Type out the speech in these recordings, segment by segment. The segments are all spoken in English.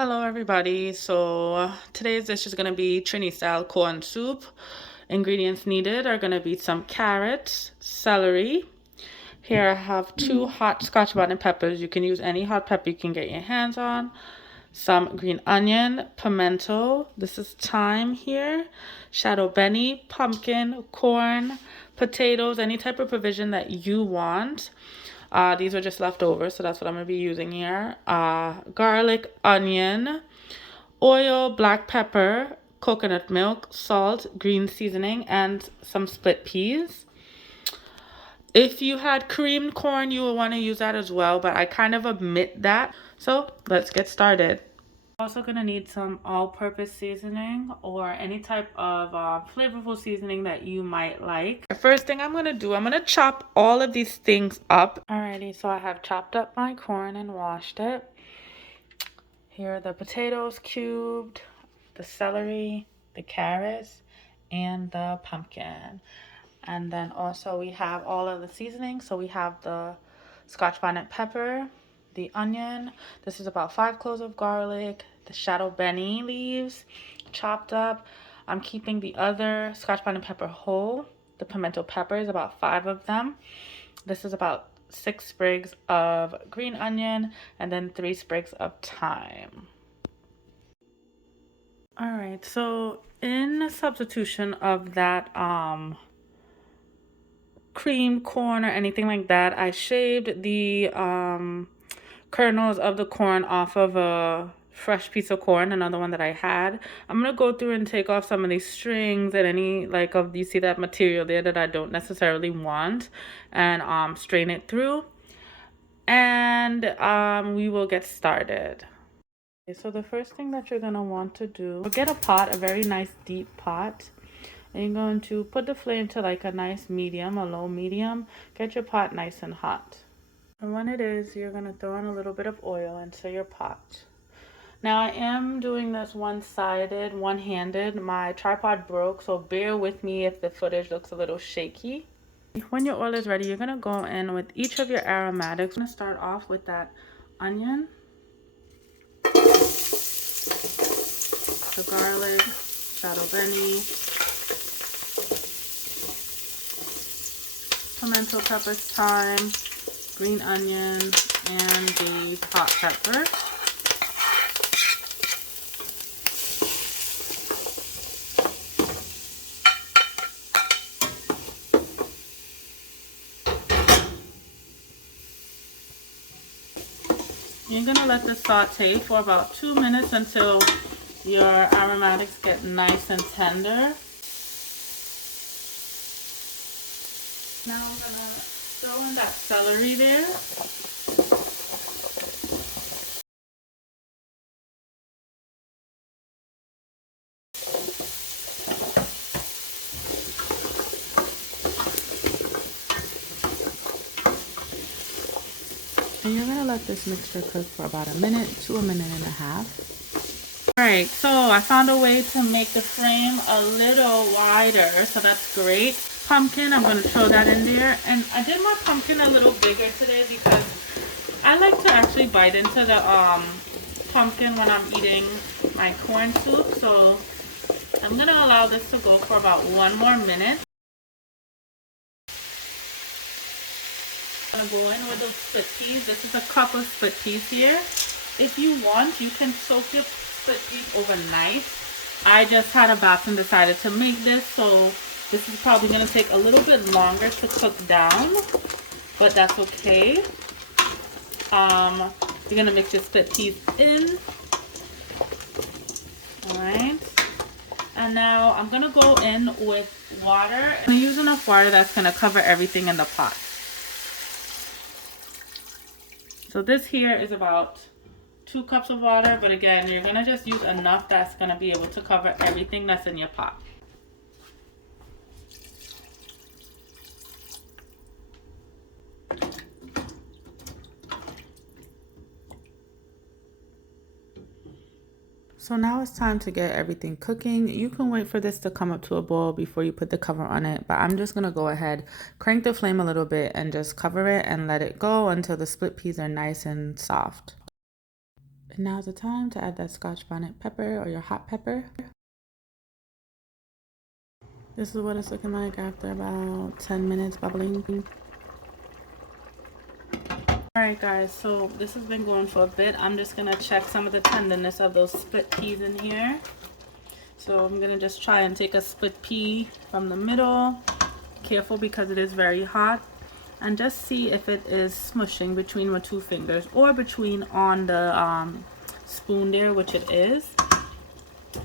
Hello everybody. Today's dish is going to be Trini style corn soup. Ingredients needed are going to be some carrots, celery. Here I have two hot Scotch bonnet peppers. You can use any hot pepper you can get your hands on. Some green onion, pimento. This is thyme here. Shadow benny, pumpkin, corn, potatoes, any type of provision that you want. These are just leftovers, so that's what I'm going to be using here. Garlic, onion, oil, black pepper, coconut milk, salt, green seasoning, and some split peas. If you had creamed corn, you would want to use that as well, but I kind of omit that. So let's get started. Also gonna need some all-purpose seasoning or any type of flavorful seasoning that you might like. The first thing I'm gonna chop all of these things up. Alrighty, so I have chopped up my corn and washed it. Here are the potatoes cubed, the celery, the carrots, and the pumpkin. And then also we have all of the seasoning. So we have the Scotch bonnet pepper, the onion. This is about 5 cloves of garlic, the shadow benny leaves chopped up. I'm keeping the other Scotch bonnet pepper whole. The pimento peppers, about 5 of them. This is about 6 sprigs of green onion and then 3 sprigs of thyme. All right, so in substitution of that cream corn or anything like that, I shaved the kernels of the corn off of a fresh piece of corn, another one that I had. I'm gonna go through and take off some of these strings and any like of you see that material there that I don't necessarily want, and strain it through, and we will get started. Okay, so the first thing that you're gonna want to do, get a pot, a very nice deep pot. And you're going to put the flame to like a nice medium, a low medium. Get your pot nice and hot. And when it is, you're going to throw in a little bit of oil into your pot. Now I am doing this one-sided, one-handed. My tripod broke, so bear with me if the footage looks a little shaky. When your oil is ready, you're going to go in with each of your aromatics. I'm going to start off with that onion, the garlic, shadow benny, pimento peppers, thyme, green onion, and the hot pepper. You're going to let this saute for about 2 minutes until your aromatics get nice and tender. Now I'm going to throw in that celery there. And you're going to let this mixture cook for about a minute to a minute and a half. Alright, so I found a way to make the frame a little wider, so that's great. Pumpkin, I'm going to throw that in there. And I did my pumpkin a little bigger today because I like to actually bite into the pumpkin when I'm eating my corn soup. So I'm going to allow this to go for about 1 more minute. I'm going to go in with those split peas. This is a cup of split peas here. If you want, you can soak your split peas overnight. I just had a bath and decided to make this, so this is probably going to take a little bit longer to cook down, but that's okay. You're going to mix your split peas in. Alright. And now I'm going to go in with water. I'm going to use enough water that's going to cover everything in the pot. So this here is about 2 cups of water, but again, you're going to just use enough that's going to be able to cover everything that's in your pot. So now it's time to get everything cooking. You can wait for this to come up to a boil before you put the cover on it, but I'm just gonna go ahead, crank the flame a little bit and just cover it and let it go until the split peas are nice and soft. Now's the time to add that Scotch bonnet pepper or your hot pepper. This is what it's looking like after about 10 minutes bubbling. Alright guys, so this has been going for a bit. I'm just going to check some of the tenderness of those split peas in here. So I'm going to just try and take a split pea from the middle. Careful because it is very hot. And just see if it is smushing between my two fingers or between on the spoon there, which it is.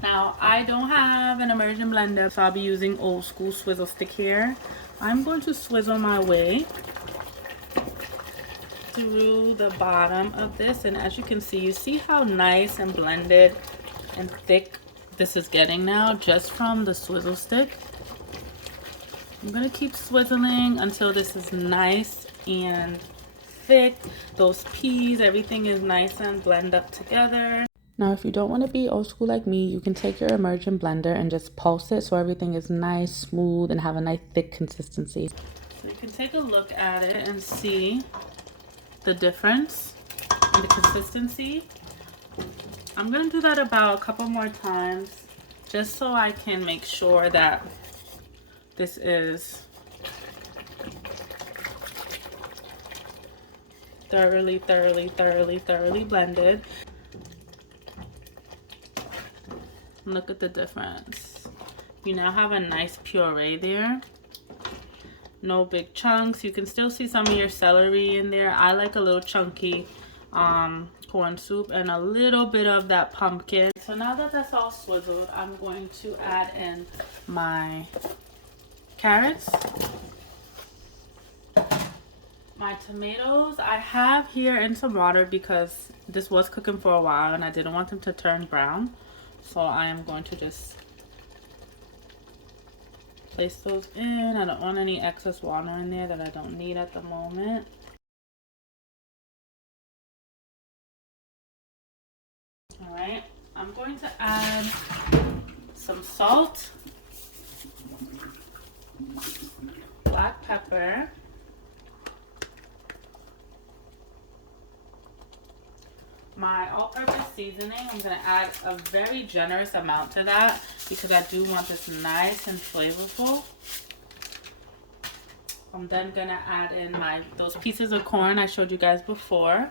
Now I don't have an immersion blender, so I'll be using old school swizzle stick here. I'm going to swizzle my way through the bottom of this, and as you see how nice and blended and thick this is getting now just from the swizzle stick. I'm gonna keep swizzling until this is nice and thick. Those peas, everything is nice and blend up together. Now, if you don't want to be old school like me, you can take your immersion blender and just pulse it so everything is nice, smooth, and have a nice thick consistency. So you can take a look at it and see the difference in the consistency. I'm going to do that about a couple more times just so I can make sure that this is thoroughly blended. Look at the difference. You now have a nice puree there. No big chunks. You can still see some of your celery in there. I like a little chunky corn soup and a little bit of that pumpkin. So now that that's all swizzled, I'm going to add in my carrots, my tomatoes. I have here in some water because this was cooking for a while and I didn't want them to turn brown. So I am going to just place those in. I don't want any excess water in there that I don't need at the moment. All right, I'm going to add some salt, black pepper, my all-purpose seasoning. I'm going to add a very generous amount to that because I do want this nice and flavorful. I'm then going to add in those pieces of corn I showed you guys before,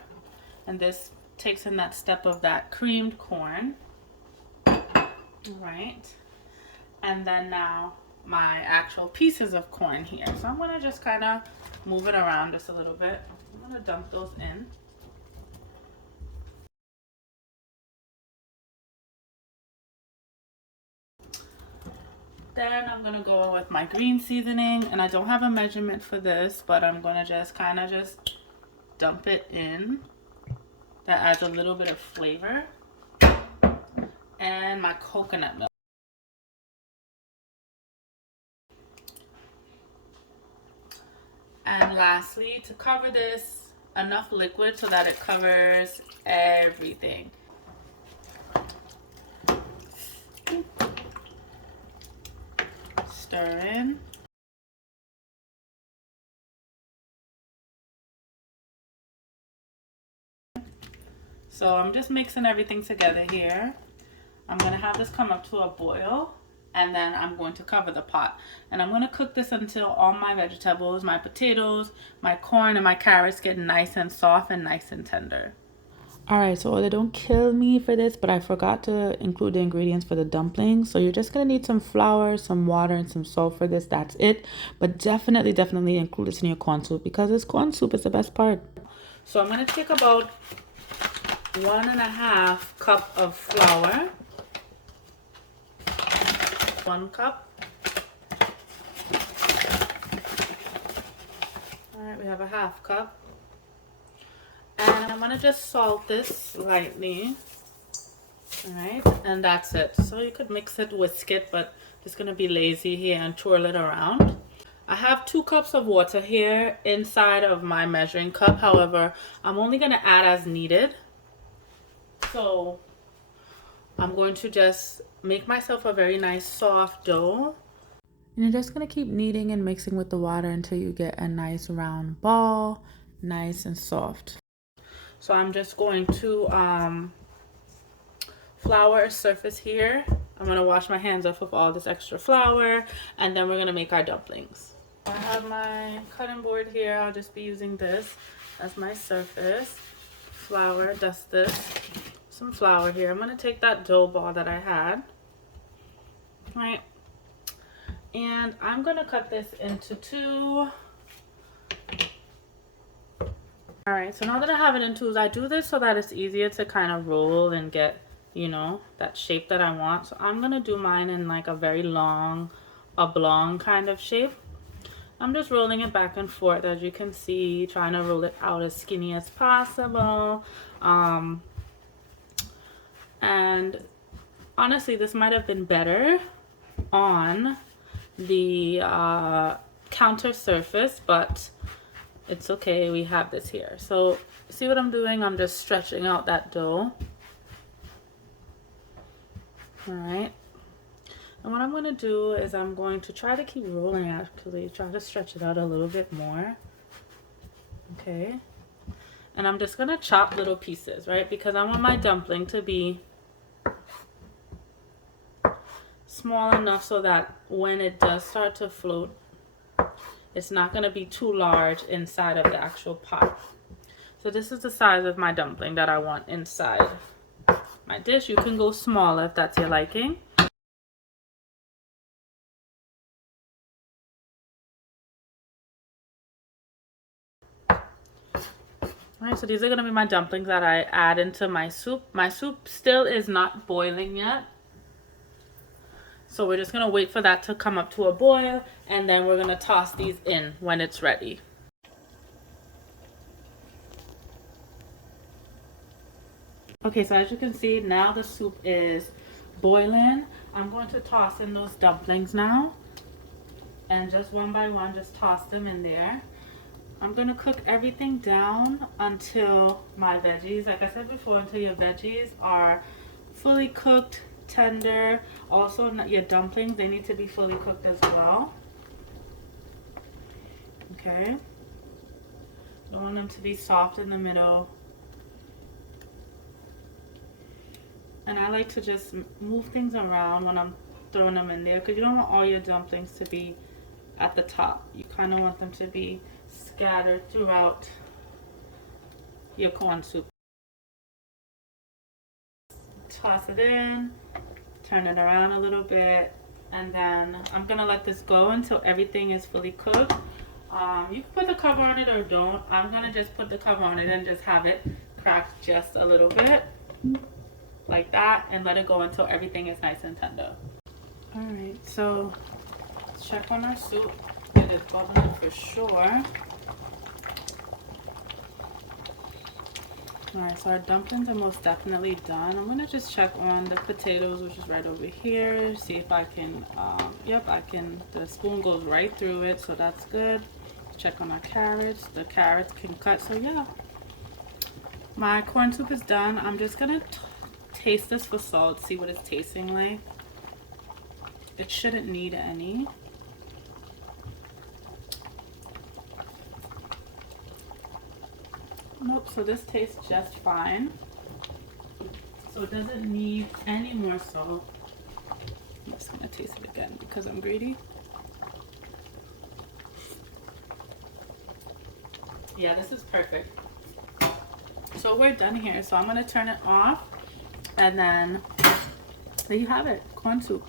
and this takes in that step of that creamed corn. All right, and then now my actual pieces of corn here. So I'm going to just kind of move it around just a little bit. I'm going to dump those in. Then I'm going to go with my green seasoning, and I don't have a measurement for this, but I'm going to just kind of just dump it in. That adds a little bit of flavor. And my coconut milk. And lastly, to cover this, enough liquid so that it covers everything. Stir in. So I'm just mixing everything together here. I'm going to have this come up to a boil, and then I'm going to cover the pot. And I'm going to cook this until all my vegetables, my potatoes, my corn, and my carrots get nice and soft and nice and tender. Alright, so don't kill me for this, but I forgot to include the ingredients for the dumplings. So you're just going to need some flour, some water, and some salt for this. That's it. But definitely include this in your corn soup because this corn soup is the best part. So I'm going to take about 1.5 cup of flour. 1 cup. Alright, we have a 1/2 cup. And I'm going to just salt this slightly. Alright, and that's it. So you could mix it, whisk it, but just going to be lazy here and twirl it around. I have 2 cups of water here inside of my measuring cup. However, I'm only going to add as needed. So I'm going to just make myself a very nice soft dough. And you're just going to keep kneading and mixing with the water until you get a nice round ball, nice and soft. So I'm just going to flour surface here. I'm gonna wash my hands off of all this extra flour, and then we're gonna make our dumplings. I have my cutting board here. I'll just be using this as my surface. Flour, dust this. Some flour here. I'm gonna take that dough ball that I had, right, and I'm gonna cut this into two. All right, so now that I have it in twos, I do this so that it's easier to kind of roll and get, you know, that shape that I want. So I'm gonna do mine in like a very long oblong kind of shape. I'm just rolling it back and forth, as you can see, trying to roll it out as skinny as possible. And honestly, this might have been better on the counter surface, but it's okay, we have this here. So see what I'm doing? I'm just stretching out that dough. All right. And what I'm going to do is I'm going to try to keep rolling, actually. Try to stretch it out a little bit more. Okay. And I'm just going to chop little pieces, right? Because I want my dumpling to be small enough so that when it does start to float, it's not going to be too large inside of the actual pot. So this is the size of my dumpling that I want inside my dish. You can go smaller if that's your liking. Alright, so these are going to be my dumplings that I add into my soup. My soup still is not boiling yet. So we're just going to wait for that to come up to a boil, and then we're going to toss these in when it's ready. Okay, so as you can see, now the soup is boiling. I'm going to toss in those dumplings now. And just one by one, just toss them in there. I'm going to cook everything down until my veggies, like I said before, until your veggies are fully cooked, tender. Also, your dumplings, they need to be fully cooked as well. Okay. Don't want them to be soft in the middle. And I like to just move things around when I'm throwing them in there, because you don't want all your dumplings to be at the top. You kind of want them to be scattered throughout your corn soup. Toss it in, turn it around a little bit, and then I'm gonna let this go until everything is fully cooked. You can put the cover on it or don't. I'm gonna just put the cover on it and just have it cracked just a little bit like that, and let it go until everything is nice and tender. All right, so let's check on our soup. It is bubbling for sure. Alright, so our dumplings are most definitely done. I'm gonna just check on the potatoes, which is right over here. See if I can, yep, I can, the spoon goes right through it, so that's good. Check on our carrots. The carrots can cut, so yeah. My corn soup is done. I'm just gonna taste this for salt, see what it's tasting like. It shouldn't need any. Nope, so this tastes just fine. So it doesn't need any more salt. I'm just gonna taste it again because I'm greedy. Yeah, this is perfect. So we're done here. So I'm gonna turn it off, and then there you have it, corn soup.